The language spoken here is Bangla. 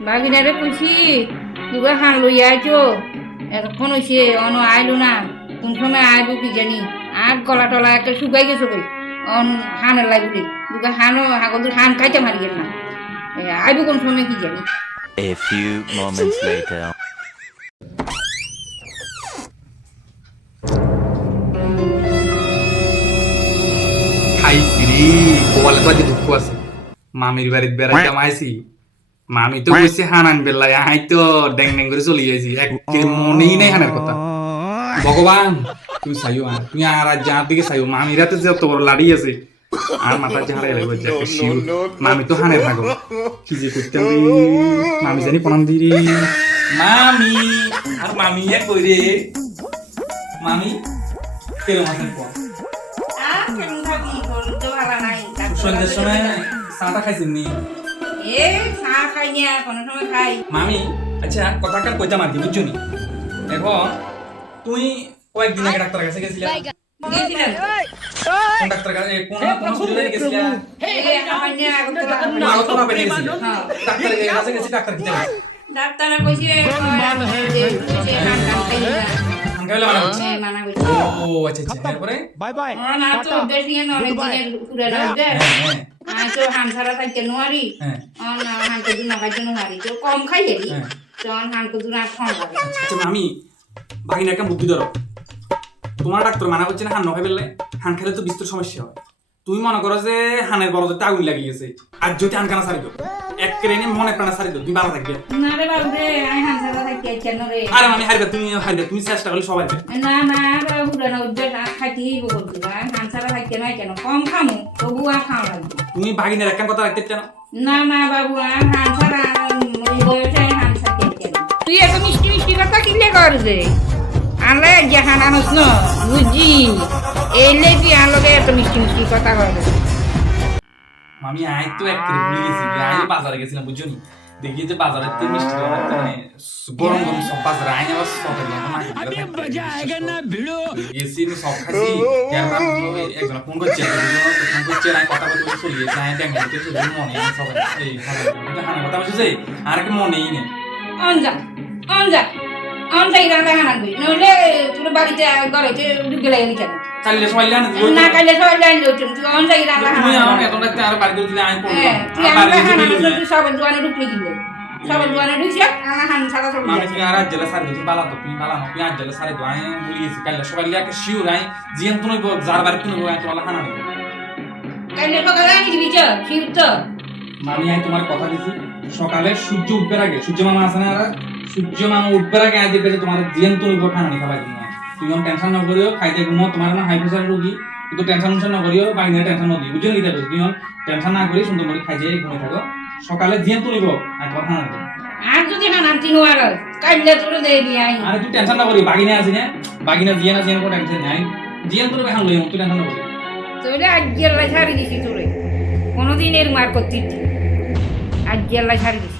বাগিনারে কইছি দুগা হান লইয়া আইছো এতক্ষণ হইছে অন আইলো না কোন সময় আইবো কি জানি আর গলা টলা একটা শুকাই গেছে কই অন হানের লাগবে দুগা হানও হাগল হান খাইতে মারিয়েন না আইবো কোন সময় কি জানি। A few moments later. খাইছি রে কপালে কত দুঃখ আছে মামির বাড়িতে বেড়াইতে আইছি মামি তো কইছে হানান বেলায় আই তো ড্যাং ড্যাং করে চলে যাইছি একে মনেই নাই হানার কথা ভগবান তুমি চাইও আর তুমি আর আজ যার দিকে চাইও মামিরা তো যত বড় লাড়ি আছে আর মাথা ঝাড়াই লাগবে একটা শিউ মামি তো হানের থাকো কি যে করতাম রে মামি জানি প্রণাম দি রে মামি আর মামি এ কই রে মামি কেরম আছেন কোন কেমন থাকি তোর তো ভালো নাই সন্ধ্যার সময় চাটা খাইছেন নি এ চা খাই নি আর কোন সময় খাই মামি আচ্ছা কথাটা কইতাম আর কি বুঝছো নি দেখো তুমি কয়েকদিন আগে ডাক্তারের কাছে গেছিলে গেছিলেন কোন ডাক্তারের কাছে কোন হসপিটালে গেছিলে আগত তো ভাবে গেছিলে ডাক্তারের কাছে গেছি ডাক্তার কি জানে ডাক্তার কইছে খাইলে মানা হচ্ছে মানা কইছে ও আচ্ছা আচ্ছা এরপরে বাই বাই না তো বেশ নিয়ে অনেক দিনের পুরানো অভ্যাস তো হান ছাড়া থাকতে নোয়ারি না হান কদু না খাইতে নোয়ারি তো কম খাই যাবি তখন হান কদু না খাওয়া যাবে আচ্ছা মামি বাহিনী একটা বুদ্ধি ধরো তোমার ডাক্তার মানা করছে না হান নখাই ফেললে হান খেলে তো বিস্তর সমস্যা হয় তুমি মনে করো যে হানের বড় যেতে আগুন লাগিয়ে গেছে আর যদি হান কানা সারি দাও এক ক্রেনে মনে প্রাণে সারি দাও তুমি ভালো থাকবে না রে বাবু রে আমি হান ছাড়া থাকতে কেন রে আরে মামি হারবে তুমি চেষ্টা করলে সবাই না না পুরানো অভ্যাস খাইতেই বলছি হান ছাড়া থাকতে নাই কেন কম খামু তবু আর খাওয়া লাগবে তুমি বাগিনের একটা কথা রাখতে চাও না না বাবু হান ছাড়া ওই বয়সে হান ছাড়তে কেন তুই এত মিষ্টি মিষ্টি কথা কিনলে করছে আনলে জাহানা হস ন বুঝি এই লেপি আনলে এত মিষ্টি মিষ্টি কথা করে মামি আই তো এক করে ভুলে গেছি আই বাজারে গেছিলাম বুঝছো নি দেখি যে বাজারে তো মিষ্টি মানে গরম গরম সব বাজারে আই আবার সব গেছি সব খাইছি এরপর একজন ফোন করছে ফোন করছে আই কথা বলতে চলে গেছে আই ব্যাংক থেকে চলে মনে সব এই হানা কথা বলছে আর কি মনেই নেই অনজা যাই রান্না হানা কই নইলে তোর বাড়িতে ঘরেতে ঢুকে লাগে কেন কাললে সবাই জানে না কালে সবাই জানলো তুই অন যাই রান্না তুমি হানা আমাকে এখন রাতে আর বাড়ি করে দিলে আই পড়ব তুই আমরা হানা তুই সব দোকানে ঢুকলি কিনলে সব দোকানে ঢুকছে আমার হান ছাড়া সব আমি কি আর জেলা সারি দিছি বালা তো তুমি বালা না তুমি আর জেলা সারি দো আই বলি গেছি কাললে সবাই লিয়াকে শিওর আই জিয়ান তো নইব যার বাড়ি তুমি আই তোমার হানা নেব কালে সকালে আমি দিবি চল শিব তো মামি আই তোমার কথা দিছি সকালে সূর্য উঠবার আগে সূর্য মামা আছে না সূর্য মামা উঠবার আগে আই দেখবে যে তোমার জিয়ান তো নইব খানা নি খাবার জন্য তুমি টেনশন না করিও খাইতে ঘুমো তোমার না হাই প্রেসার রোগী কিন্তু টেনশন না করিও বাইরে টেনশন না দিও বুঝছো নিতে তুমি টেনশন না করি সুন্দর করে খাই যাই ঘুমে থাকো সকালে জিয়ান তো নইব আর তোমার খানা নেব আর যদি হানা তিনো আর কাইলে তোর দেবি আই আরে তুই টেনশন না করি বাগিনা আছে না বাগিনা জিয়ান কোনো টেনশন নাই জিয়ান তো বেহান লই তুই টেনশন না করি তোরে আজকের লাই ছাড়ি দিছি তোরে কোনোদিন এর মার করতি আজকের লাই ছাড়ি দিছি